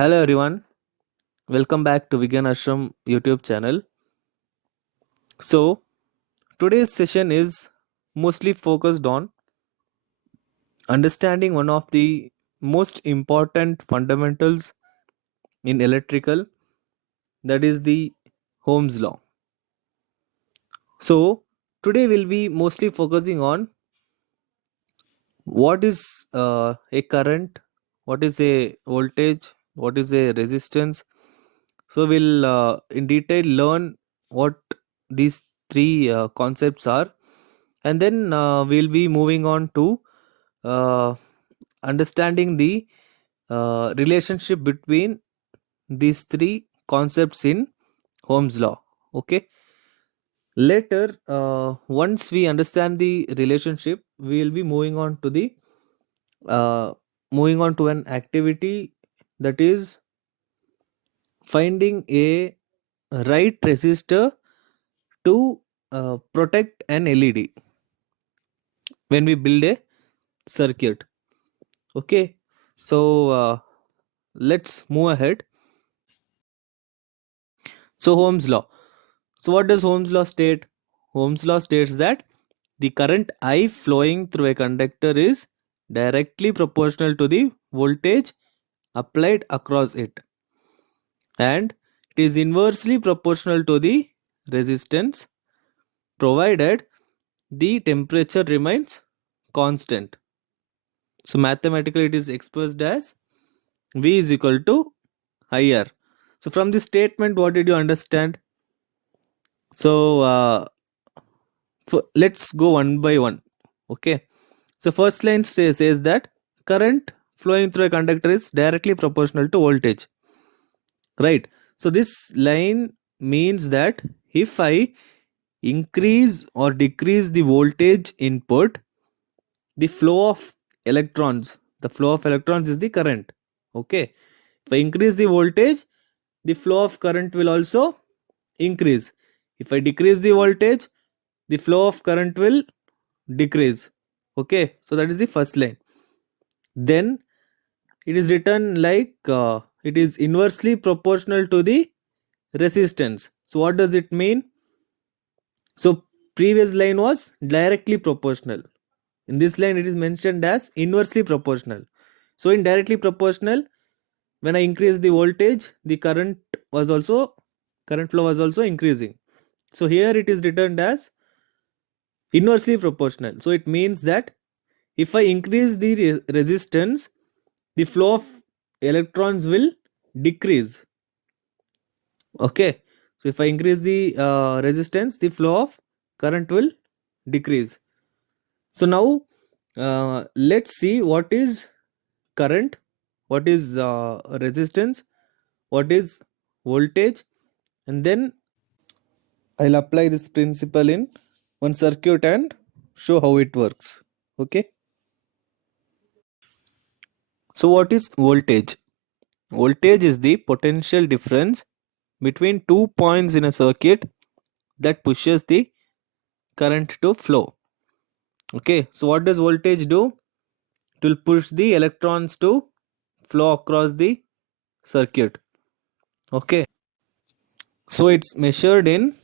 Hello everyone, welcome back to Vegan Ashram YouTube channel. So, today's session is mostly focused on understanding one of the most important fundamentals in electrical, that is the Ohm's law. So, today we'll be mostly focusing on what is a current, what is a voltage, what is a resistance. So, we'll in detail learn what these three concepts are, and then we'll be moving on to uh, understanding the relationship between these three concepts in Ohm's law. Okay, later once we understand the relationship, we will be uh, moving on to an activity, that is finding a right resistor to protect an LED when we build a circuit. Okay, so let's move ahead. So Ohm's law. So what does Ohm's law state? Ohm's law states that the current I flowing through a conductor is directly proportional to the voltage applied across it, and it is inversely proportional to the resistance, provided the temperature remains constant. So mathematically it is expressed as V is equal to IR. So from this statement, what did you understand? So let's go one by one. Okay. So first line says that current flowing through a conductor is directly proportional to voltage. Right. So this line means that if I increase or decrease the voltage input, the flow of electrons is the current. Okay. If I increase the voltage, the flow of current will also increase. If I decrease the voltage, the flow of current will decrease. Okay, so that is the first line. Then it is written like it is inversely proportional to the resistance. So what does it mean? So previous line was directly proportional. In this line it is mentioned as inversely proportional. So in directly proportional, when I increase the voltage, the current flow was also increasing. So here it is written as inversely proportional. So it means that if I increase the resistance, the flow of electrons will decrease. Okay, so if I increase the resistance, the flow of current will decrease. So now let's see what is current, what is resistance, what is voltage, and then I'll apply this principle in one circuit and show how it works. Okay, so what is voltage? Voltage is the potential difference between 2 points in a circuit that pushes the current to flow. Okay, so what does voltage do? It will push the electrons to flow across the circuit. Okay, so it's measured in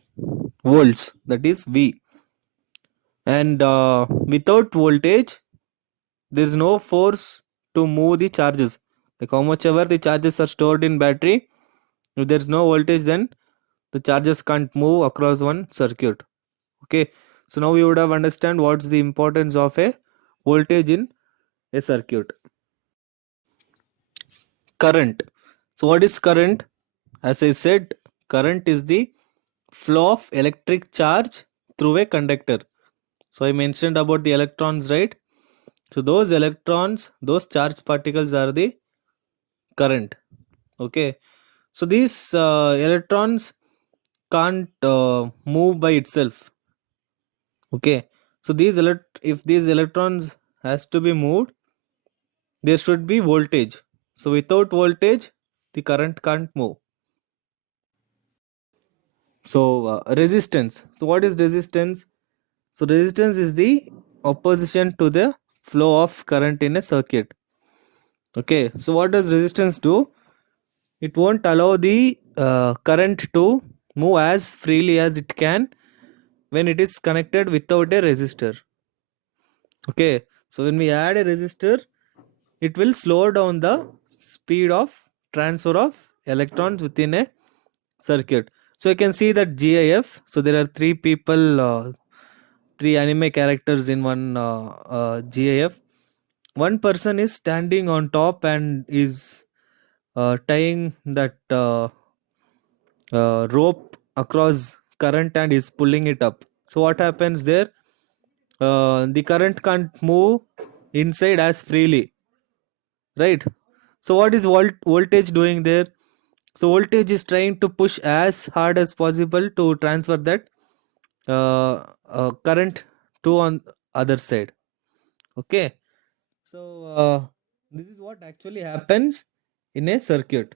volts, that is V. And without voltage, there is no force to move the charges. Like how much ever the charges are stored in battery, if there is no voltage, then the charges can't move across one circuit. Okay, so now you would have understand what's the importance of a voltage in a circuit. Current. So what is current? As I said, current is the flow of electric charge through a conductor. So I mentioned about the electrons, right? So those electrons, those charged particles are the current. Okay, so these electrons can't move by itself. Okay, so if these electrons has to be moved, there should be voltage. So without voltage, the current can't move. So resistance. So what is resistance? So resistance is the opposition to the flow of current in a circuit. Okay, so what does resistance do? it won't allow the current to move as freely as it can when it is connected without a resistor. Okay, so when we add a resistor, it will slow down the speed of transfer of electrons within a circuit. So you can see that GIF. So there are three people, three anime characters in one GIF. One person is standing on top and is tying that rope across current and is pulling it up. So what happens there? The current can't move inside as freely, right? So what is voltage doing there? So voltage is trying to push as hard as possible to transfer that current to on other side. Okay, so this is what actually happens in a circuit.